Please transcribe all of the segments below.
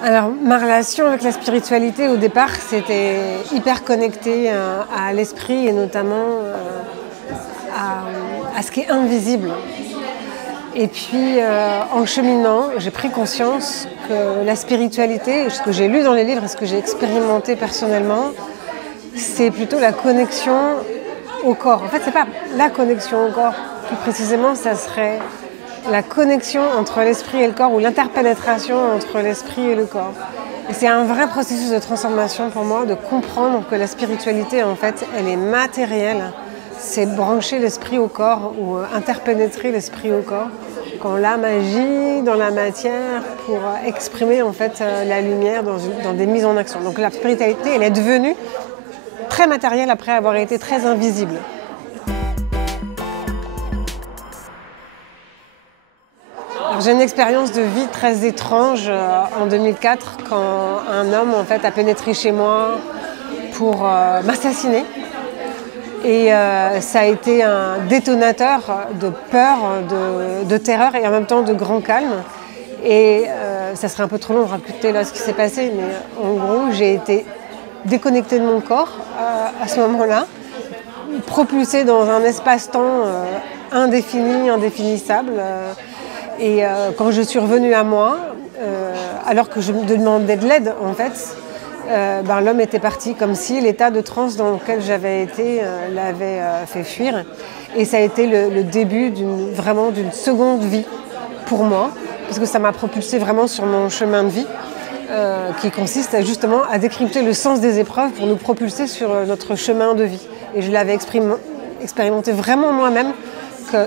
Alors, ma relation avec la spiritualité, au départ, c'était hyper connecté à l'esprit et notamment à ce qui est invisible. Et puis, en cheminant, j'ai pris conscience que la spiritualité, ce que j'ai lu dans les livres et ce que j'ai expérimenté personnellement, c'est plutôt la connexion au corps. En fait, c'est pas la connexion au corps. Plus précisément, ça serait la connexion entre l'esprit et le corps ou l'interpénétration entre l'esprit et le corps. Et c'est un vrai processus de transformation pour moi de comprendre que la spiritualité, en fait, elle est matérielle. C'est brancher l'esprit au corps ou interpénétrer l'esprit au corps. Quand l'âme agit dans la matière pour exprimer en fait la lumière dans des mises en action. Donc la spiritualité, elle est devenue très matérielle après avoir été très invisible. J'ai une expérience de vie très étrange en 2004 quand un homme en fait a pénétré chez moi pour m'assassiner. Et ça a été un détonateur de peur, de terreur et en même temps de grand calme. Et ça serait un peu trop long de raconter là ce qui s'est passé, mais en gros j'ai été déconnectée de mon corps à ce moment-là, propulsée dans un espace-temps indéfini, indéfinissable. Et quand je suis revenue à moi, alors que je me demandais de l'aide en fait, l'homme était parti comme si l'état de transe dans lequel j'avais été l'avait fait fuir. Et ça a été le début vraiment d'une seconde vie pour moi, parce que ça m'a propulsée vraiment sur mon chemin de vie, qui consiste justement à décrypter le sens des épreuves pour nous propulser sur notre chemin de vie. Et je l'avais expérimenté vraiment moi-même,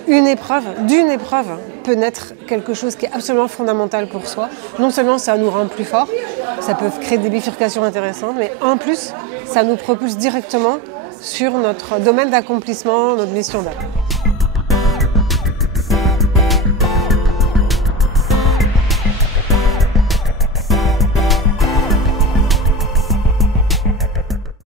d'une épreuve peut naître quelque chose qui est absolument fondamental pour soi. Non seulement ça nous rend plus forts, ça peut créer des bifurcations intéressantes, mais en plus, ça nous propulse directement sur notre domaine d'accomplissement, notre mission d'âme.